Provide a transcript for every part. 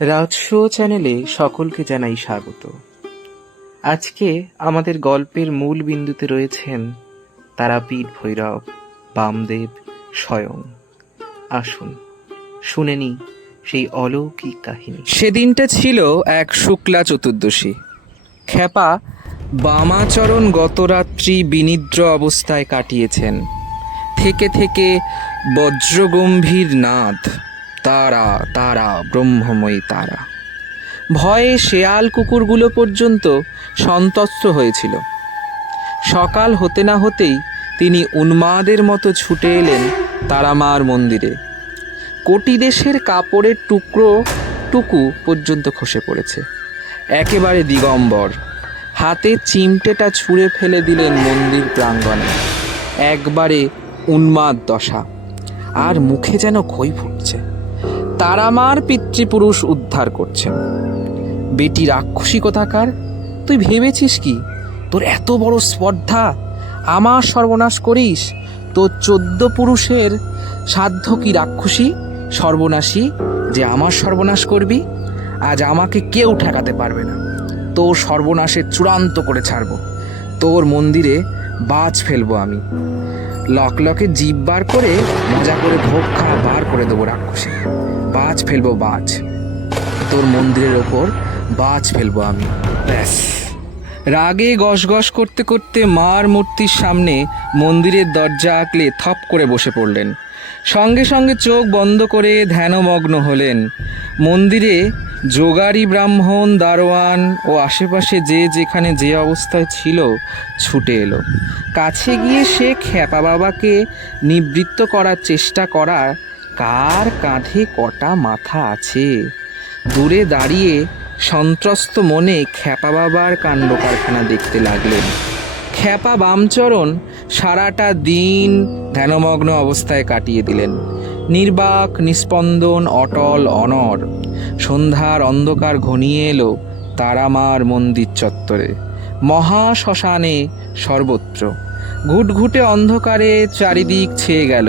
রাজশো চ্যানেলে সকলকে জানাই স্বাগত। আজকে আমাদের গল্পের মূল বিন্দুতে রয়েছেন তারাপীঠ ভৈরব, বামদেব, স্বয়ং। আসুন, শুনে নি সেই অলৌকিক কাহিনী। সেদিনটা ছিল এক শুক্লা চতুর্দশী। খেপা বামাচরণ গতরাত্রি বিনিদ্র অবস্থায় কাটিয়েছেন। থেকে থেকে বজ্রগম্ভীর নাদ তারা তারা, ব্রহ্মময়ী তারা। ভয়ে শেয়াল কুকুরগুলো পর্যন্ত সন্তস্ত হয়েছিল। সকাল হতে না হতেই তিনি উন্মাদের মতো ছুটে এলেন তারামার মন্দিরে। কোটি দেশের কাপড়ের টুকরো টুকু পর্যন্ত খসে পড়েছে। একেবারে দিগম্বর। হাতে চিমটেটা ছুঁড়ে ফেলে দিলেন মন্দির প্রাঙ্গণে। একবারে উন্মাদ দশা। আর মুখে যেন খই ফুটছে। তারামার পিতৃপুরুষ উদ্ধার করছেন বেটি রাক্ষসী কোথাকার? তুই ভেবেছিস কি? তোর এত বড় স্পর্ধা, আমার সর্বনাশ করিস? তোর চোদ্দ পুরুষের সাধ্য কি রাক্ষসী, সর্বনাশী, যে আমার সর্বনাশ করবি? আজ আমাকে কেউ ঠেকাতে পারবে না। তোর সর্বনাশের চূড়ান্ত করে ছাড়বো। তোর মন্দিরে বাজ ফেলব আমি। লকলকে জিভ বার করে, মজা করে ভোগ বার করে দেবো রাক্ষসী। বাজ ফেলব বাজ। তোর মন্দিরের ওপর বাজ ফেলব আমি। ব্যাস। রাগে গসগস করতে করতে মার মূর্তির সামনে মন্দিরের দরজা আঁকলে থপ করে বসে পড়লেন। সঙ্গে সঙ্গে চোখ বন্ধ করে ধ্যানমগ্ন হলেন। মন্দিরে যোগারি ব্রাহ্মণ, দারোয়ান ও আশেপাশে যে যেখানে যে অবস্থায় ছিল ছুটে এলো। কাছে গিয়ে সে খ্যাপা বাবাকে নিবৃত্ত করার চেষ্টা করার কার কাঁধে কটা মাথা আছে? দূরে দাঁড়িয়ে সন্ত্রস্ত মনে খ্যাপা বাবার কাণ্ড কারখানা দেখতে লাগলেন। খ্যাপা বামচরণ সারাটা দিন ধ্যানমগ্ন অবস্থায় কাটিয়ে দিলেন। নির্বাক, নিস্পন্দন, অটল অনর সন্ধ্যার অন্ধকার ঘনিয়ে এলো তারামার মন্দির চত্বরে। মহা শ্মশানে সর্বত্র। ঘুটঘুটে অন্ধকারে চারিদিক ছেয়ে গেল।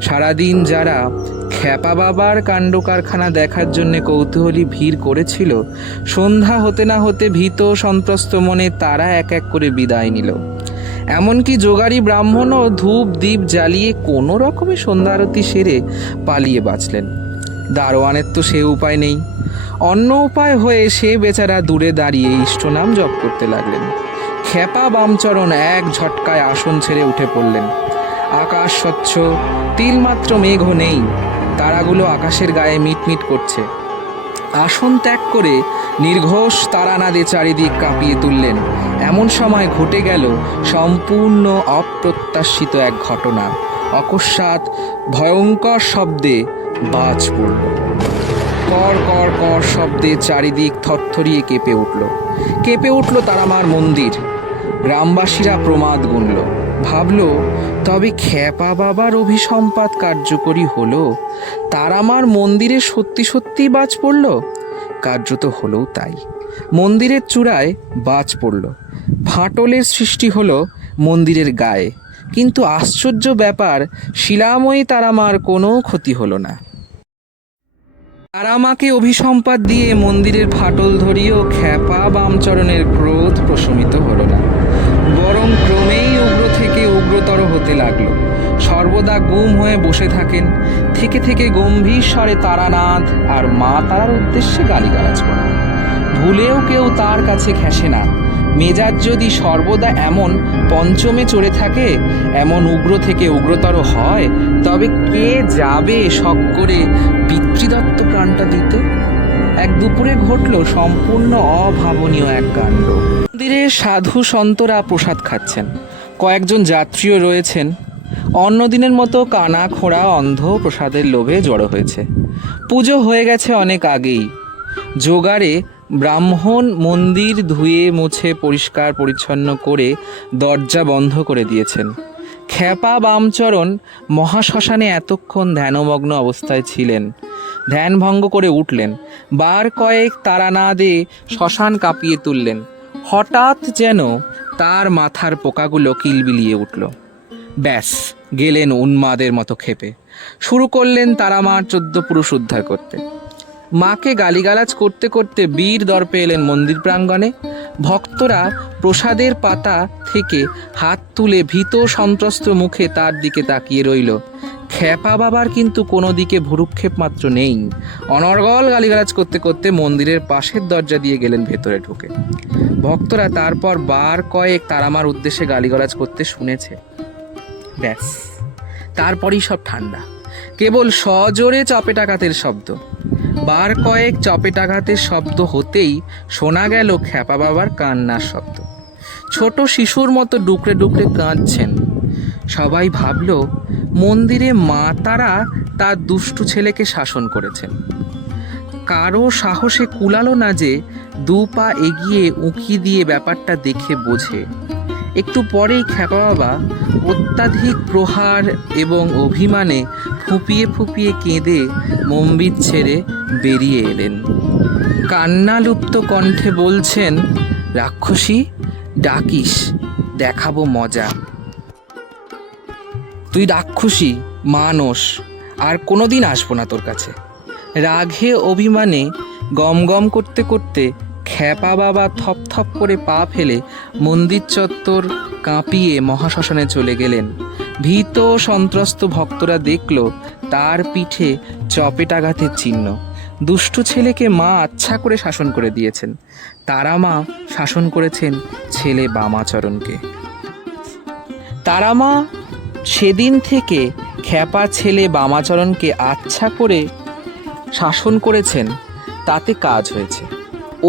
সারাদিন যারা খ্যাপা বাবার কাণ্ড কারখানা দেখার জন্য কৌতূহলী ভিড় করেছিল, সন্ধ্যা হতে না হতে ভীত, সন্ত্রস্ত মনে তারা এক এক করে বিদায় নিল। এমনকি যোগারি ব্রাহ্মণও ধূপ দ্বীপ জ্বালিয়ে কোনো রকমে সন্ধ্যা আরতি সেরে পালিয়ে বাঁচলেন। দারোয়ানের তো সে উপায় নেই। অন্য উপায় হয়ে সে বেচারা দূরে দাঁড়িয়ে ইষ্টনাম জপ করতে লাগলেন। খেপা বামচরণ এক ঝটকায় আসন ছেড়ে উঠে পড়লেন। আকাশ স্বচ্ছ, তিলমাত্র মেঘও নেই। তারাগুলো আকাশের গায়ে মিটমিট করছে। আসন ত্যাগ করে নির্ঘোষ তারানাদে চারিদিক কাঁপিয়ে তুললেন। এমন সময় ঘটে গেল সম্পূর্ণ অপ্রত্যাশিত এক ঘটনা। অকস্মাৎ ভয়ঙ্কর শব্দে বাজ পড়ল। কর কর কর শব্দে চারিদিক থরথরিয়ে কেঁপে উঠল। কেঁপে উঠল তারামার মন্দির। গ্রামবাসীরা প্রমাদ গুনল। ভাবল, তবে খ্যাপা বাবার অভিসম্পাত কার্যকরী হলো। তারামার মন্দিরে সত্যি সত্যি বাজ পড়ল? কার্যত হলেও তাই। মন্দিরের চূড়ায় বাজ পড়ল। ফাটলের সৃষ্টি হলো মন্দিরের গায়ে। কিন্তু আশ্চর্য ব্যাপার, শিলাময়ী তারামার কোনো ক্ষতি হলো না। তারামাকে অভিসম্পাদ দিয়ে মন্দিরের ফাটল ধরিয়েও খ্যাপা বামচরণের ক্রোধ প্রশমিত হলো না। বরং ক্রমেই উগ্র থেকে উগ্রতর হতে লাগল। সর্বদা গুম হয়ে বসে থাকেন। থেকে থেকে গম্ভীর স্বরে তারানাথ আর মা তারার উদ্দেশ্যে গালিগালাজ করা ভুলেও কেউ তার কাছে ঘেঁষে না। মেজাজ যদি সর্বদা এমন পঞ্চমে চড়ে থাকে, এমন উগ্র থেকে উগ্রতর হয়, তবে কে যাবে শখ করে পিতৃদত্ত প্রাণটা দিতে? এক দুপুরে ঘটল সম্পূর্ণ অভাবনীয় এক কাণ্ড। মন্দিরে সাধু সন্তরা প্রসাদ খাচ্ছেন। কয়েকজন যাত্রীও রয়েছেন। অন্যদিনের মতো কানা খোড়া অন্ধ প্রসাদের লোভে জড়ো হয়েছে। পুজো হয়ে গেছে অনেক আগেই। জোগাড়ে ব্রাহ্মণ মন্দির ধুয়ে মুছে পরিষ্কার পরিচ্ছন্ন করে দরজা বন্ধ করে দিয়েছেন। খ্যাপা বামচরণ মহাশ্মশানে এতক্ষণ ধ্যানমগ্ন অবস্থায় ছিলেন। ধ্যান ভঙ্গ করে উঠলেন। বার কয়েক তারা না দিয়ে শ্মশান কাঁপিয়ে তুললেন। হঠাৎ যেন তার মাথার পোকাগুলো কিলবিলিয়ে উঠল। ব্যাস, গেলেন উন্মাদের মতো খেপে শুরু করলেন তারামার চোদ্দ পুরুষ উদ্ধার করতে। মাকে গালিগালাজ করতে করতে বীর দর্পে এলেন মন্দির প্রাঙ্গণে। ভক্তরা প্রসাদের পাতা থেকে হাত তুলে ভীত সন্ত্রস্ত মুখে তার দিকে তাকিয়ে রইল। খ্যাপা বাবার কিন্তু কোনো দিকে ভুরুক্ষেপ মাত্র নেই। অনর্গল গালিগালাজ করতে করতে মন্দিরের পাশের দরজা দিয়ে গেলেন ভেতরে ঢুকে। ভক্তরা তারপর বার কয়েক তারামার উদ্দেশ্যে গালিগালাজ করতে শুনেছে। ব্যাস, তারপরই সব ঠান্ডা। কেবল সজোরে চপেটাঘাতের শব্দ। বার কয়েক চপেটাঘাতের শব্দ হতেই শোনা গেল খ্যাপা বাবার কান্নার শব্দ। ছোট শিশুর মতো ডুকরে ডুকরে কাঁদছেন। সবাই ভাবল, মন্দিরে মা তারা তার দুষ্টু ছেলেকে শাসন করেছেন। কারও সাহসে কুলালো না যে দু পা এগিয়ে উঁকি দিয়ে ব্যাপারটা দেখে বোঝে। একটু পরেই খ্যাপা বাবা অত্যাধিক প্রহার এবং অভিমানে ফুপিয়ে ফুপিয়ে কেঁদে মম্বিত ছেড়ে বেরিয়ে এলেন। কান্নালুপ্ত কণ্ঠে বলছেন, রাক্ষসী, ডাকিস, দেখাবো মজা। তুই রাক্ষসী, মানস, আর কোনোদিন আসব না তোর কাছে। রাঘে অভিমানে গম গম করতে করতে খ্যাপা বাবা থপ থপ করে পা ফেলে মন্দির চত্বর কাঁপিয়ে মহাশ্মশানে চলে গেলেন। ভীত সন্ত্রস্ত ভক্তরা দেখল তার পিঠে চপেটাঘাতের চিহ্ন। দুষ্টু ছেলেকে মা আচ্ছা করে শাসন করে দিয়েছেন। তারা মা শাসন করেছেন ছেলে বামাচরণকে। তারা মা সেদিন থেকে খ্যাপা ছেলে বামাচরণকে আচ্ছা করে শাসন করেছেন, তাতে কাজ হয়েছে,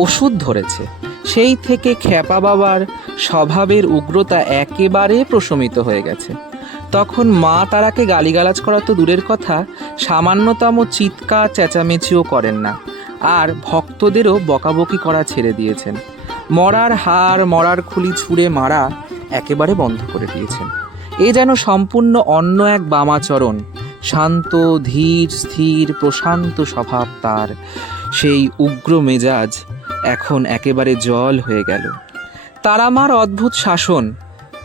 ওষুধ ধরেছে। সেই থেকে খ্যাপা বাবার স্বভাবের উগ্রতা একেবারে প্রশমিত হয়ে গেছে। তখন মা তারাকে গালিগালাজ করা তো দূরের কথা, সামান্যতম চিৎকার চেঁচামেচিও করেন না, আর ভক্তদেরও বকাবকি করা ছেড়ে দিয়েছেন। মরার হার মরার খুলি ছুঁড়ে মারা একেবারে বন্ধ করে দিয়েছেন। এ যেন সম্পূর্ণ অন্য এক বামাচরণ। শান্ত, ধীর, স্থির, প্রশান্ত স্বভাব তার। সেই উগ্র মেজাজ এখন একেবারে জল হয়ে গেল। তারামার অদ্ভুত শাসন,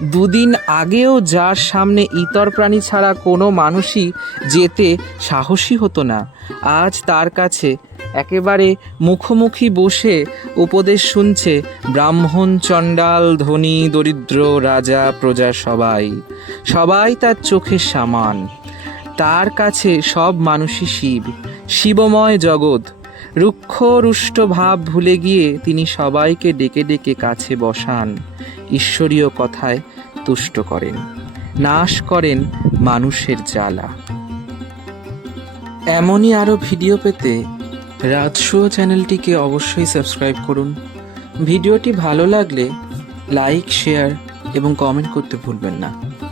দুদিন আগেও যার সামনে ইতর প্রাণী ছাড়া কোনো মানুষই যেতে সাহসী হতো না। আজ তার কাছে একেবারে মুখোমুখি বসে উপদেশ শুনছে ব্রাহ্মণ চণ্ডাল, ধনী, দরিদ্র রাজা, প্রজা সবাই। সবাই তার চোখের সামান। তার কাছে সব মানুষই শিব, শিবময় জগৎ। রুক্ষ রুষ্ট ভাব ভুলে গিয়ে তিনি সবাইকে ডেকে ডেকে কাছে বসান, ঈশ্বরীয় কথায় তুষ্ট করেন, নাশ করেন মানুষের জ্বালা। এমনই আরও ভিডিও পেতে রাজশো চ্যানেলটিকে অবশ্যই সাবস্ক্রাইব করুন। ভিডিওটি ভালো লাগলে লাইক, শেয়ার এবং কমেন্ট করতে ভুলবেন না।